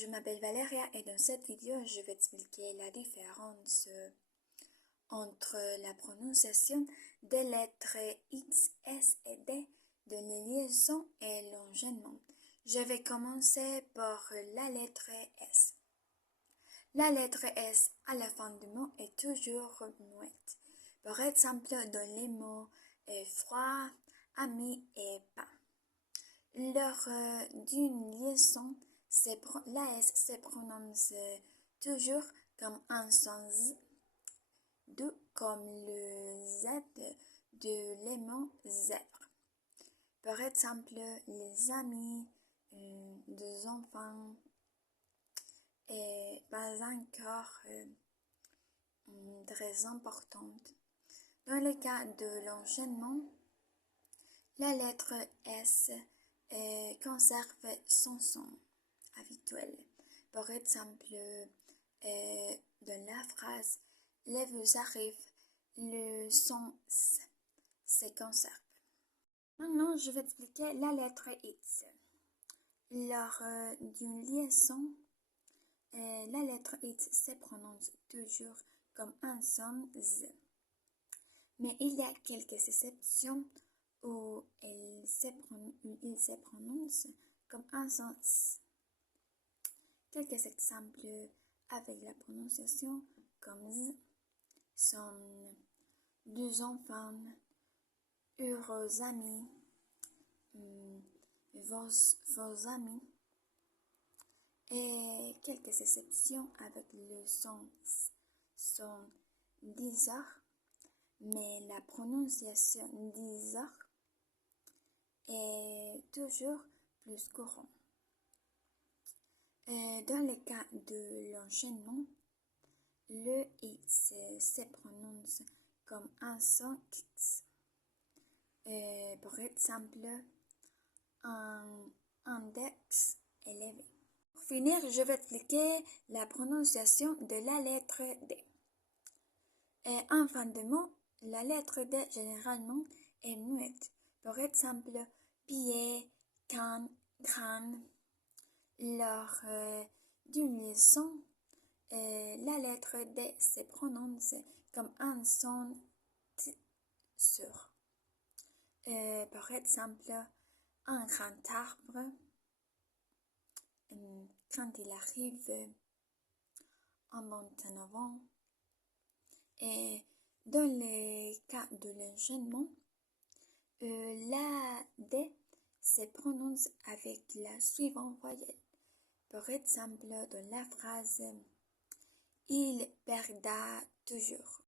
je m'appelle Valéria et dans cette vidéo, je vais expliquer la différence entre la prononciation des lettres X, S et D de la liaison et l'enchaînement. Je vais commencer par la lettre S. La lettre S à la fin du mot est toujours muette. Par exemple, dans les mots froid, ami et pain. Lors d'une liaison, la S se prononce toujours comme un son Z, comme le Z de l'aimant zèbre. Par exemple, les amis, des enfants, et pas encore très importante. Dans le cas de l'enchaînement, la lettre S conserve son son habituel. Par exemple, dans la phrase « les vous arrive », le son S se conserve. Maintenant, je vais expliquer la lettre X. Lors d'une liaison, la lettre X se prononce toujours comme un son Z. Mais il y a quelques exceptions où il se prononce comme un son S. Quelques exemples avec la prononciation comme Z sont deux enfants, heureux amis, vos amis, et quelques exceptions avec le son S sont 10 heures, mais la prononciation 10 heures est toujours plus courante. Dans le cas de l'enchaînement, le X se prononce comme un son X. Par exemple, un index élevé. Pour finir, je vais expliquer la prononciation de la lettre D. En fin de mot, la lettre D généralement est muette. Par exemple, pied, canne, crâne. Lors d'une liaison, la lettre D se prononce comme un son T sur. Par exemple, un grand arbre, quand il arrive en montant avant. Et dans le cas de l'enchaînement, la D se prononce avec la suivante voyelle. Par exemple, dans la phrase « il perdra toujours ».